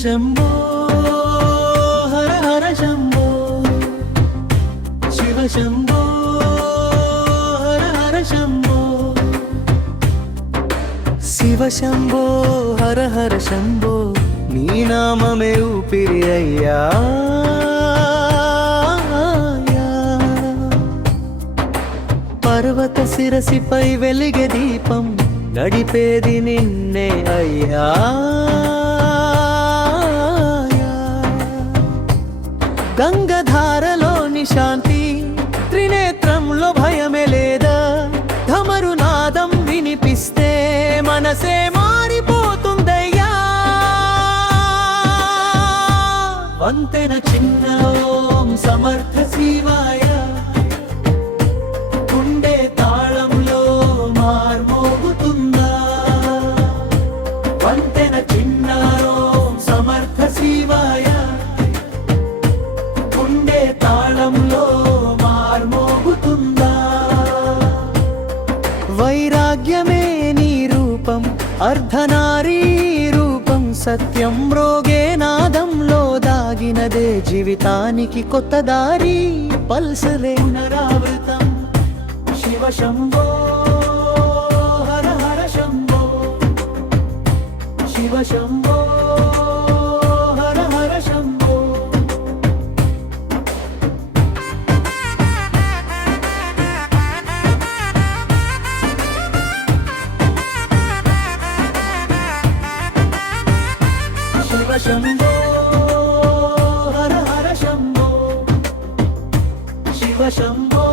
శంభో హర హర శంభో శివ శంభో హర హర శంభో శివ శంభో హర హర శంభో నీ నామమే ఊపిరి అయ్యా పర్వత శిరసిపై వెలిగే దీపం నడిపేది నిన్నే అయ్యా గంగధారలోని శాంతి త్రినేత్రంలో భయమే లేదా ధమరు నాదం వినిపిస్తే మనసే మారిపోతుందయ్యా వంతెన చిన్న ఓం సమర్థ శివాయ గుండె తాళంలో మార్మోగుతుందా వంతెన చిన్న ఓం సమర్థ శివాయ గుండె తాళంలో మార్మోగుతుందా వైరాగ్యమే నీ రూపం అర్ధనారీ రూపం సత్యం మ్రోగే నాదంలో దాగినదే జీవితానికి కొత్త దారి పల్సలే పునరావృతం శివ శంభో హర హర శంభో శివ శంభో హర హర శంభో శివ శంభో హర హర శంభో శివ శంభో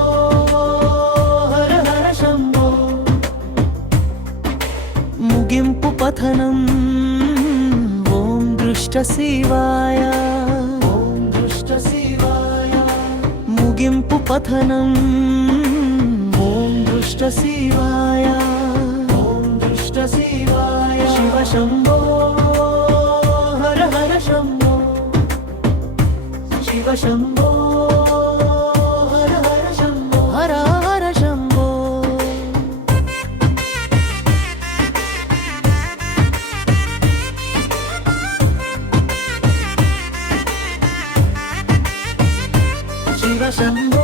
హర హర శంభో ముగింపు పథనం ఓం దృష్ట శివాయ ఓం దృష్ట శివాయ ముగింపు పథనం ఓం దృష్ట శివాయ ఓం దృష్ట శివాయ శివ శంభో హర హర శంభో శివ శంభో హర హర శంభో హర హర శంభో శివ శంభో